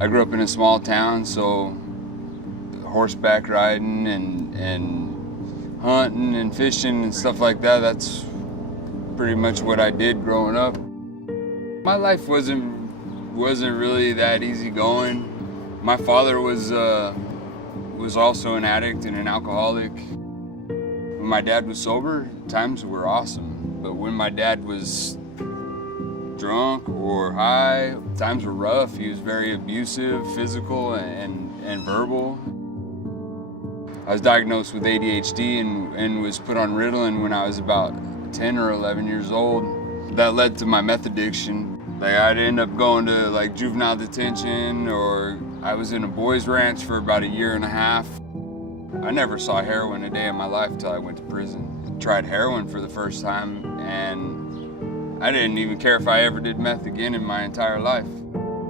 I grew up in a small town, so horseback riding and hunting and fishing and stuff like that, that's pretty much what I did growing up. My life wasn't really that easygoing. My father was also an addict and an alcoholic. When my dad was sober, times were awesome. But when my dad was drunk or high, times were rough. He was very abusive, physical and verbal. I was diagnosed with ADHD and was put on Ritalin when I was about 10 or 11 years old. That led to my meth addiction. Like, I'd end up going to like juvenile detention, or I was in a boys ranch for about a year and a half. I never saw heroin a day in my life until I went to prison. I tried heroin for the first time, and I didn't even care if I ever did meth again in my entire life.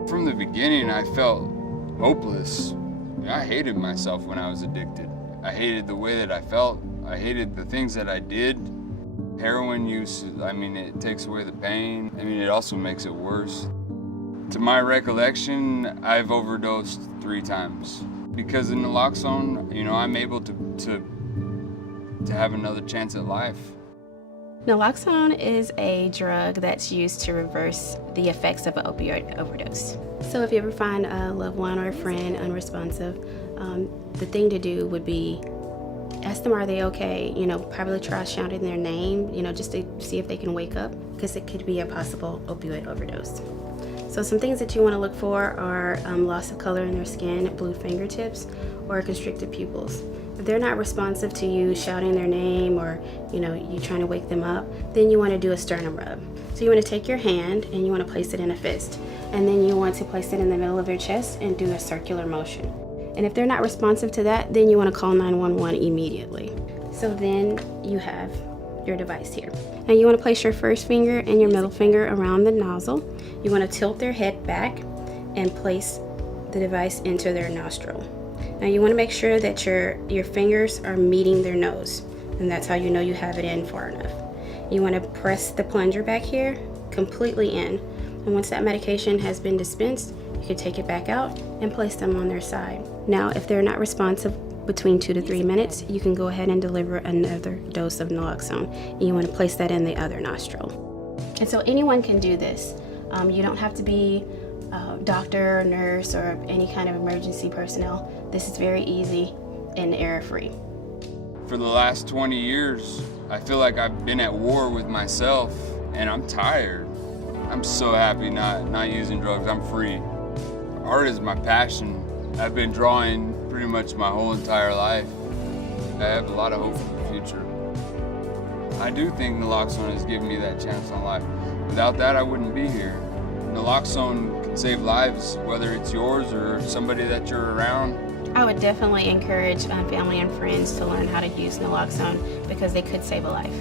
From the beginning, I felt hopeless. I hated myself when I was addicted. I hated the way that I felt. I hated the things that I did. Heroin use, I mean, it takes away the pain. I mean, it also makes it worse. To my recollection, I've overdosed 3 times. Because of Naloxone, you know, I'm able to have another chance at life. Naloxone is a drug that's used to reverse the effects of an opioid overdose. So if you ever find a loved one or a friend unresponsive, the thing to do would be ask them, are they okay? You know, probably try shouting their name, you know, just to see if they can wake up, because it could be a possible opioid overdose. So some things that you want to look for are loss of color in their skin, blue fingertips, or constricted pupils. If they're not responsive to you shouting their name, or you know, you trying to wake them up, then you want to do a sternum rub. So you want to take your hand and you want to place it in a fist, and then you want to place it in the middle of their chest and do a circular motion. And if they're not responsive to that, then you want to call 911 immediately. So then you have your device here. Now you want to place your first finger and your middle finger around the nozzle. You want to tilt their head back and place the device into their nostril. Now you want to make sure that your fingers are meeting their nose, and that's how you know you have it in far enough. You want to press the plunger back here completely in, and once that medication has been dispensed, you can take it back out and place them on their side. Now, if they're not responsive between 2 to 3 minutes, you can go ahead and deliver another dose of naloxone. And you want to place that in the other nostril. And so anyone can do this. You don't have to be a doctor or nurse or any kind of emergency personnel. This is very easy and error-free. For the last 20 years, I feel like I've been at war with myself, and I'm tired. I'm so happy not using drugs. I'm free. Art is my passion. I've been drawing pretty much my whole entire life. I have a lot of hope for the future. I do think Naloxone has given me that chance on life. Without that, I wouldn't be here. Naloxone can save lives, whether it's yours or somebody that you're around. I would definitely encourage family and friends to learn how to use Naloxone, because they could save a life.